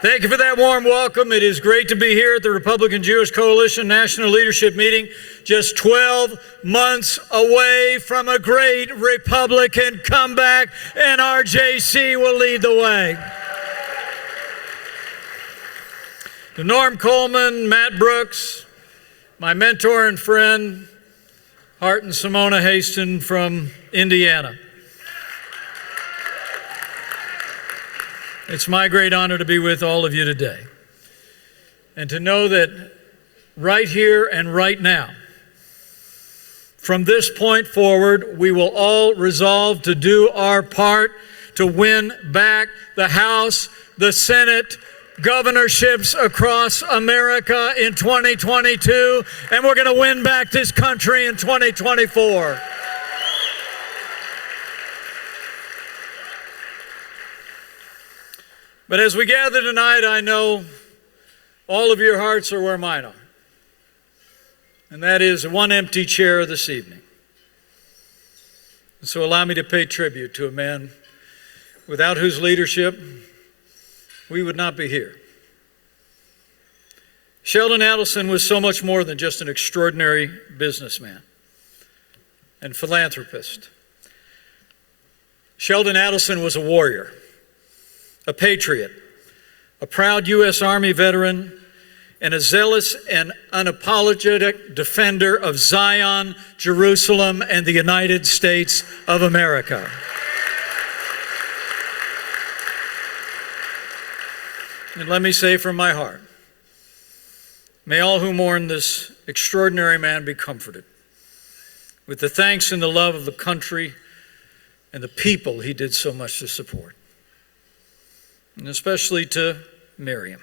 Thank you for that warm welcome. It is great to be here at the Republican Jewish Coalition National Leadership Meeting, just 12 months away from a great Republican comeback, and RJC will lead the way. To Norm Coleman, Matt Brooks, my mentor and friend, Hart and Simona Haston from Indiana. It's my great honor to be with all of you today, and to know that right here and right now, from this point forward, we will all resolve to do our part to win back the House, the Senate, governorships across America in 2022, and we're going to win back this country in 2024. But as we gather tonight, I know all of your hearts are where mine are. And that is one empty chair this evening. And so allow me to pay tribute to a man without whose leadership we would not be here. Sheldon Adelson was so much more than just an extraordinary businessman and philanthropist. Sheldon Adelson was a warrior, a patriot, a proud U.S. Army veteran, and a zealous and unapologetic defender of Zion, Jerusalem, and the United States of America. And let me say from my heart, may all who mourn this extraordinary man be comforted with the thanks and the love of the country and the people he did so much to support. And especially to Miriam.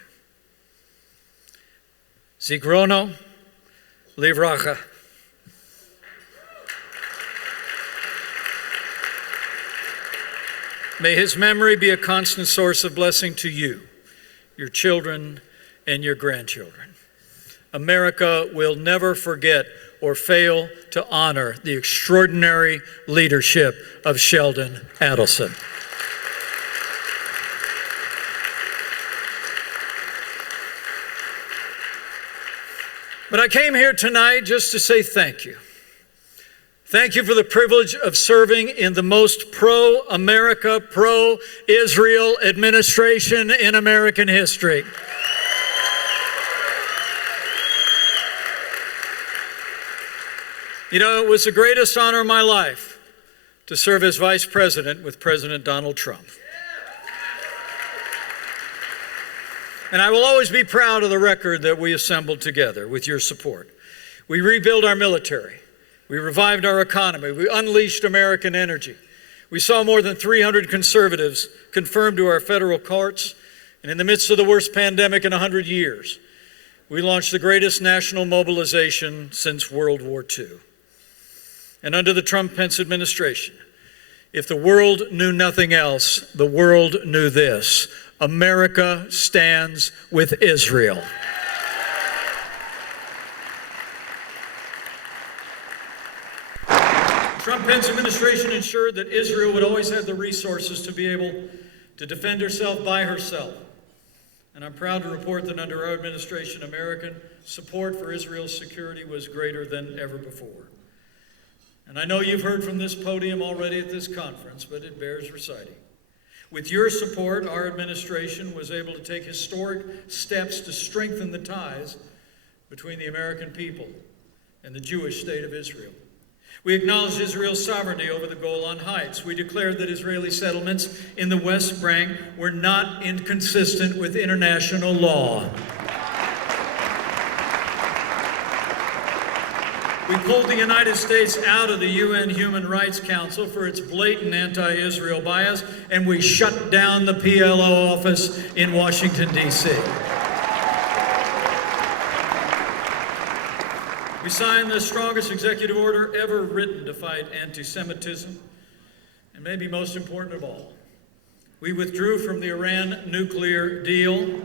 Zichrono livracha. May his memory be a constant source of blessing to you, your children, and your grandchildren. America will never forget or fail to honor the extraordinary leadership of Sheldon Adelson. But I came here tonight just to say thank you. Thank you for the privilege of serving in the most pro-America, pro-Israel administration in American history. You know, it was the greatest honor of my life to serve as vice president with President Donald Trump. And I will always be proud of the record that we assembled together with your support. We rebuilt our military. We revived our economy. We unleashed American energy. We saw more than 300 conservatives confirmed to our federal courts. And in the midst of the worst pandemic in 100 years, we launched the greatest national mobilization since World War II. And under the Trump-Pence administration, if the world knew nothing else, the world knew this: America stands with Israel. The Trump-Pence administration ensured that Israel would always have the resources to be able to defend herself by herself. And I'm proud to report that under our administration, American support for Israel's security was greater than ever before. And I know you've heard from this podium already at this conference, but it bears reciting. With your support, our administration was able to take historic steps to strengthen the ties between the American people and the Jewish state of Israel. We acknowledged Israel's sovereignty over the Golan Heights. We declared that Israeli settlements in the West Bank were not inconsistent with international law. We pulled the United States out of the UN Human Rights Council for its blatant anti-Israel bias, and we shut down the PLO office in Washington, D.C. We signed the strongest executive order ever written to fight anti-Semitism, and maybe most important of all, we withdrew from the Iran nuclear deal.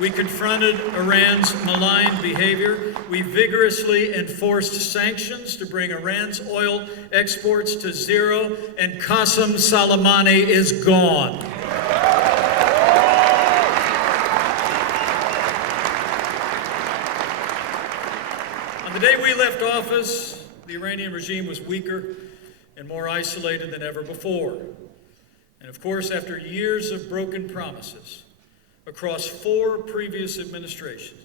We confronted Iran's malign behavior. We vigorously enforced sanctions to bring Iran's oil exports to zero, and Qasem Soleimani is gone. The day we left office, the Iranian regime was weaker and more isolated than ever before. And of course, after years of broken promises across 4 previous administrations,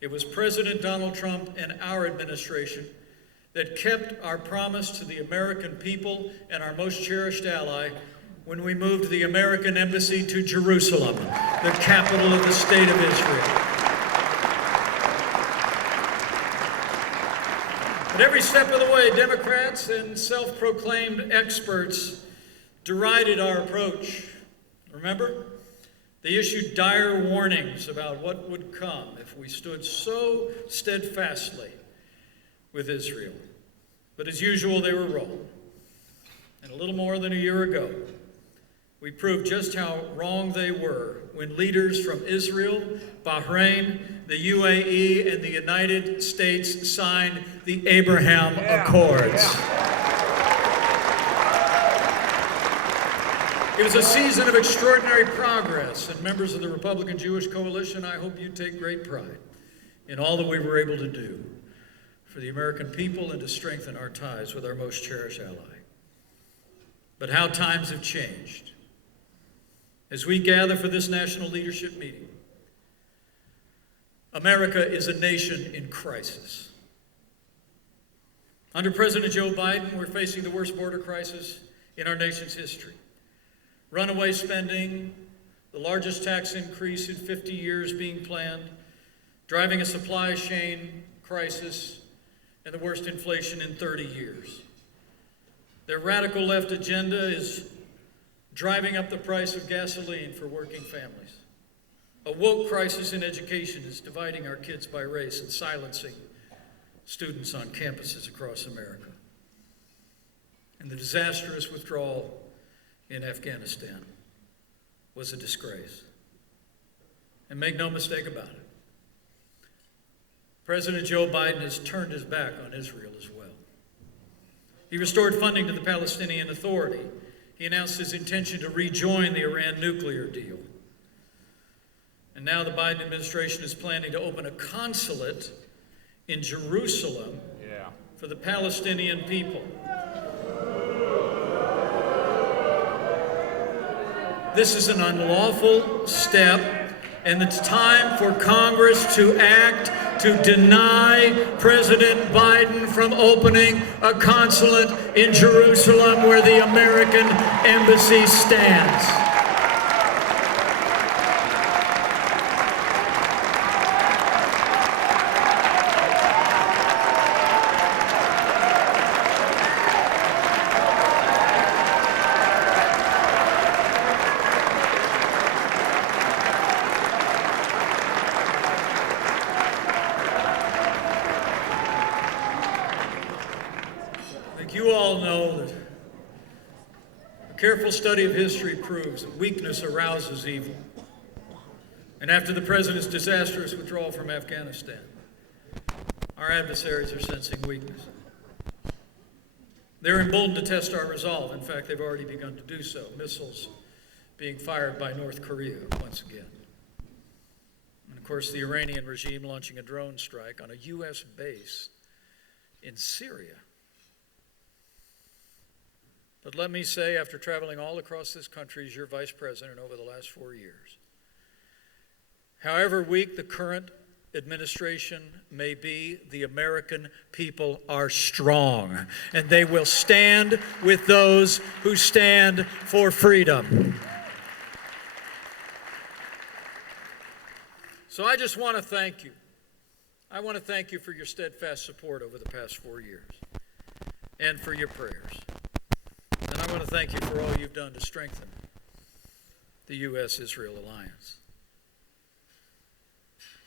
it was President Donald Trump and our administration that kept our promise to the American people and our most cherished ally when we moved the American embassy to Jerusalem, the capital of the state of Israel. But every step of the way, Democrats and self-proclaimed experts derided our approach. Remember? They issued dire warnings about what would come if we stood so steadfastly with Israel. But as usual, they were wrong. And a little more than a year ago, we proved just how wrong they were when leaders from Israel, Bahrain, the UAE, and the United States signed the Abraham Accords. It was a season of extraordinary progress, and members of the Republican Jewish Coalition, I hope you take great pride in all that we were able to do for the American people and to strengthen our ties with our most cherished ally. But how times have changed. As we gather for this national leadership meeting, America is a nation in crisis. Under President Joe Biden, we're facing the worst border crisis in our nation's history. Runaway spending, the largest tax increase in 50 years being planned, driving a supply chain crisis, and the worst inflation in 30 years. Their radical left agenda is driving up the price of gasoline for working families. A woke crisis in education is dividing our kids by race and silencing students on campuses across America. And the disastrous withdrawal in Afghanistan was a disgrace. And make no mistake about it, President Joe Biden has turned his back on Israel as well. He restored funding to the Palestinian Authority. He announced his intention to rejoin the Iran nuclear deal. And now the Biden administration is planning to open a consulate in Jerusalem for the Palestinian people. This is an unlawful step, and it's time for Congress to act to deny President Biden from opening a consulate in Jerusalem where the American embassy stands. You all know that a careful study of history proves that weakness arouses evil. And after the president's disastrous withdrawal from Afghanistan, our adversaries are sensing weakness. They're emboldened to test our resolve. In fact, they've already begun to do so. Missiles being fired by North Korea once again. And of course, the Iranian regime launching a drone strike on a U.S. base in Syria. But let me say, after traveling all across this country as your vice president over the last 4 years, however weak the current administration may be, the American people are strong, and they will stand with those who stand for freedom. So I just want to thank you. I want to thank you for your steadfast support over the past 4 years and for your prayers. And I want to thank you for all you've done to strengthen the U.S.-Israel alliance.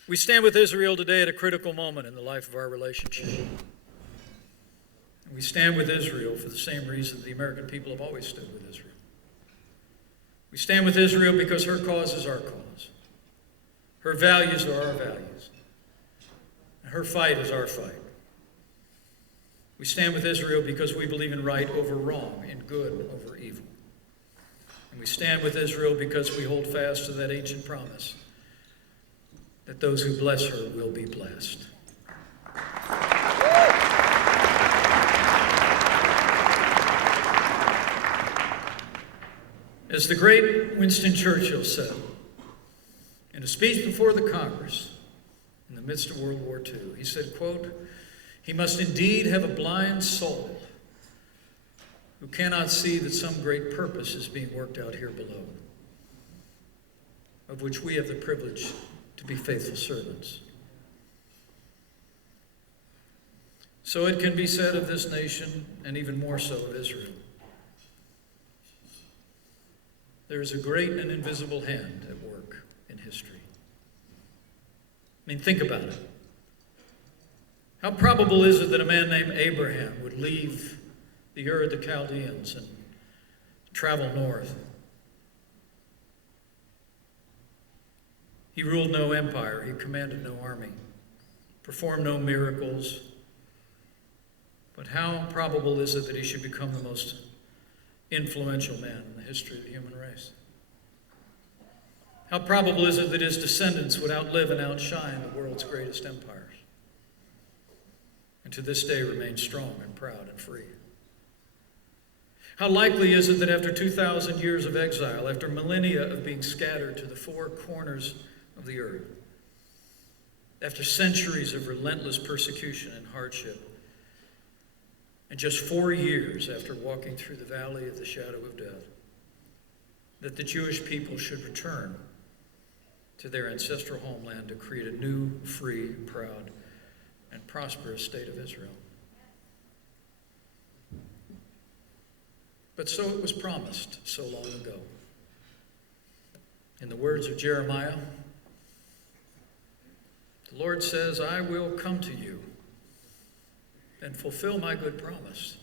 We stand with Israel today at a critical moment in the life of our relationship. And we stand with Israel for the same reason the American people have always stood with Israel. We stand with Israel because her cause is our cause. Her values are our values. And her fight is our fight. We stand with Israel because we believe in right over wrong and good over evil. And we stand with Israel because we hold fast to that ancient promise that those who bless her will be blessed. As the great Winston Churchill said in a speech before the Congress in the midst of World War II, he said, quote, "He must indeed have a blind soul who cannot see that some great purpose is being worked out here below, of which we have the privilege to be faithful servants." So it can be said of this nation, and even more so of Israel, there is a great and invisible hand at work in history. I mean, think about it. How probable is it that a man named Abraham would leave the Ur of the Chaldeans and travel north? He ruled no empire, he commanded no army, performed no miracles. But how probable is it that he should become the most influential man in the history of the human race? How probable is it that his descendants would outlive and outshine the world's greatest empires, and to this day remain strong and proud and free? How likely is it that after 2,000 years of exile, after millennia of being scattered to the four corners of the earth, after centuries of relentless persecution and hardship, and just 4 years after walking through the valley of the shadow of death, that the Jewish people should return to their ancestral homeland to create a new, free, proud, and prosperous state of Israel? But so it was promised so long ago. In the words of Jeremiah, the Lord says, "I will come to you and fulfill my good promise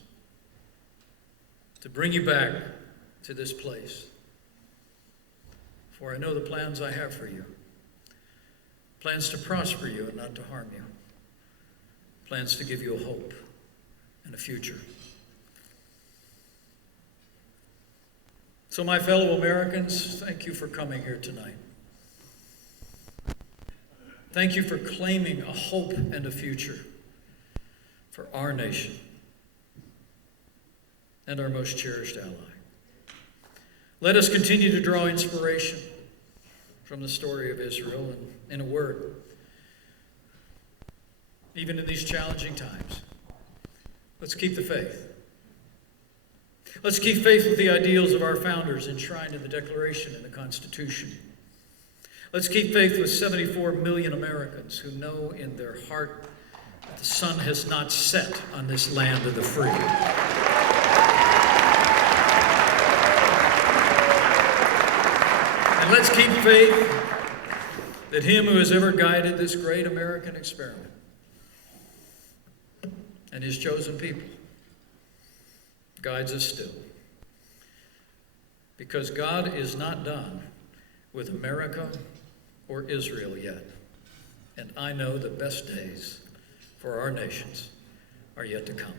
to bring you back to this place. For I know the plans I have for you, plans to prosper you and not to harm you, plans to give you a hope and a future." So my fellow Americans, thank you for coming here tonight. Thank you for claiming a hope and a future for our nation and our most cherished ally. Let us continue to draw inspiration from the story of Israel, and in a word, even in these challenging times, let's keep the faith. Let's keep faith with the ideals of our founders enshrined in the Declaration and the Constitution. Let's keep faith with 74 million Americans who know in their heart that the sun has not set on this land of the free. And let's keep faith that him who has ever guided this great American experiment and his chosen people guides us still. Because God is not done with America or Israel yet. And I know the best days for our nations are yet to come.